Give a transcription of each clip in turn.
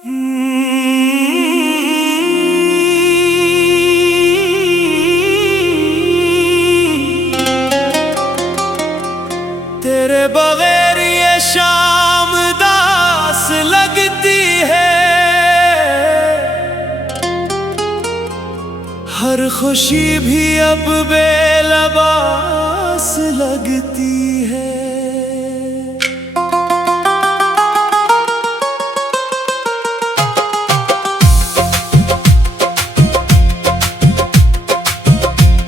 तेरे बगैर ये शाम दास लगती है, हर खुशी भी अब बेलबास लगती है।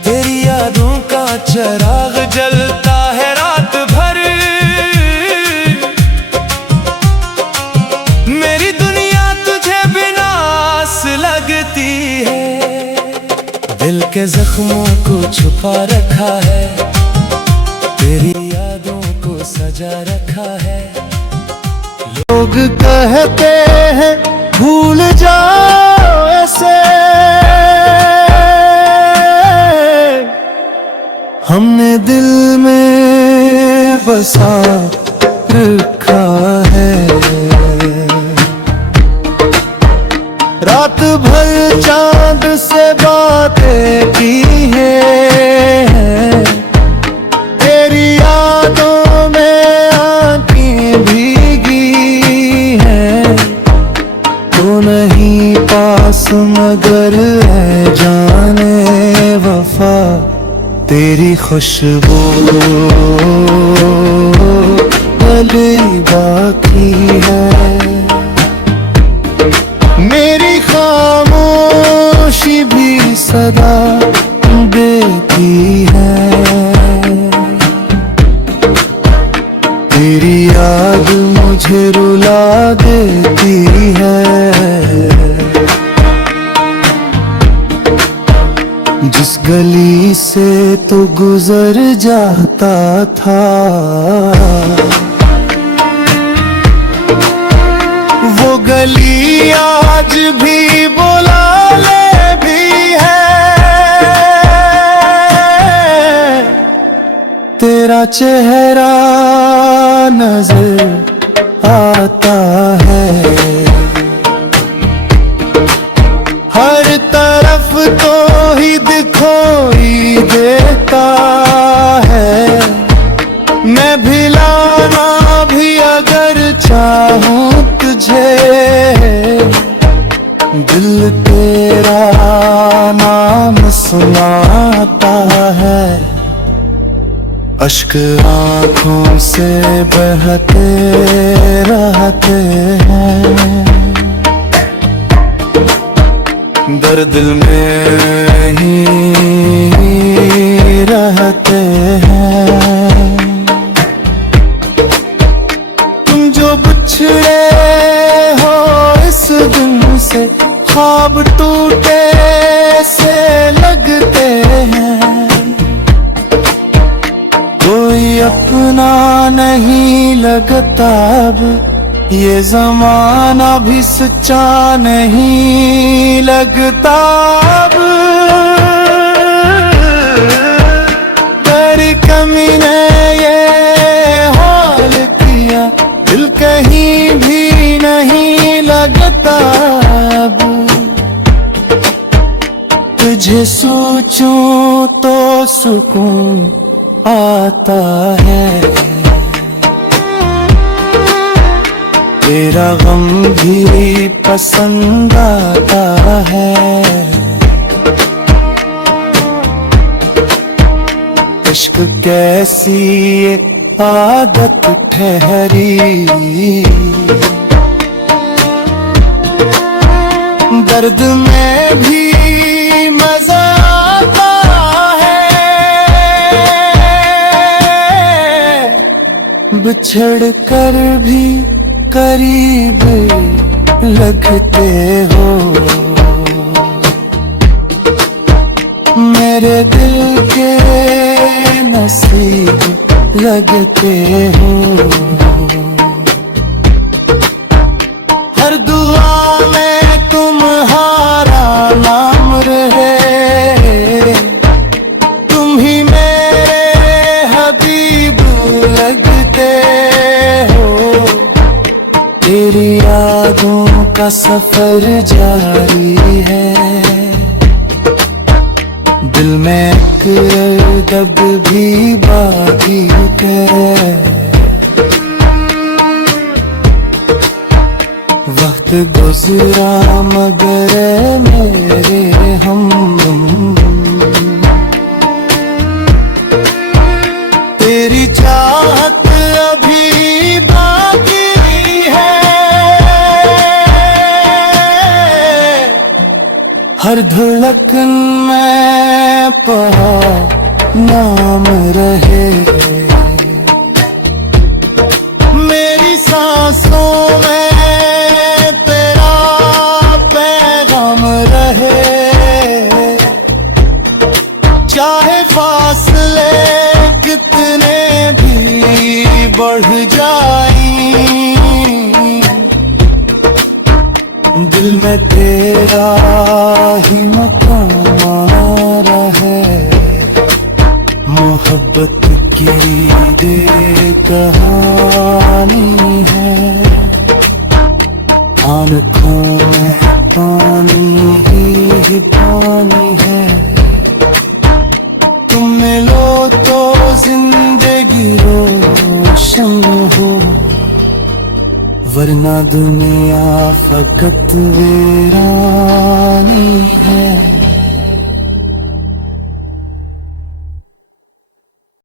तेरी यादों का चिराग जलता है रात भर, मेरी दुनिया तुझे बिनास लगती है। दिल के जख्मों को छुपा रखा है, तेरी यादों को सजा रखा है। लोग कहते हैं भूल जाओ ऐसे, हमने दिल में बसा रखा है। रात भर चांद से बातें की हैं, तेरी यादों में आंखें भीगी हैं। तो नहीं पास मगर है जाने वफा, तेरी खुशबू अभी बाकी है। मेरी खामोशी भी सदा देती है, तेरी याद मुझे रुला देती है। जिस गली से तो गुजर जाता था, वो गली आज भी बुला ले भी है। तेरा चेहरा नजर आता है, हर तरफ तो ही दिखोई देता है। मैं भिलाना भी अगर चाहूं तुझे, दिल तेरा नाम सुनाता है। अश्क आँखों से बहते रहते हैं, दर्द में ही रहते हैं। तुम जो बिछड़े हो इस दिन से, ख्वाब टूटे से लगते हैं। कोई अपना नहीं लगता अब, ये जमाना भी सच्चा नहीं लगता अब। तेरी कमी ने ये हाल किया, दिल कहीं भी नहीं लगता अब। तुझे सोचूं तो सुकून आता है, तेरा गम भी पसंद आता है। इश्क कैसी एक आदत ठहरी, दर्द में भी मजा आता है। बिछड़ कर भी करीब लगते हो, मेरे दिल के नसीब लगते हो। हर दुआ में तुम्हारा नाम रहे, तुम ही मेरे हबीब लगते हो। तेरी यादों का सफर जारी है, दिल में एक दर्द भी बाकी है। वक्त गुजरा मगर मेरे हम तेरी चाहत अभी बाकी है। हर धड़कन में पहा नाम रहे, मेरी सांसों में तेरा पैगाम रहे। चाहे फासले कितने भी बढ़ जाएं, दिल में तेरा ही मकाम रहे। मोहब्बत की ये कहानी है, आँखों में पानी ही पानी है। तुम मिलो तो जिंदगी रोशन हो, वरना दुनिया फकत वीरानी है।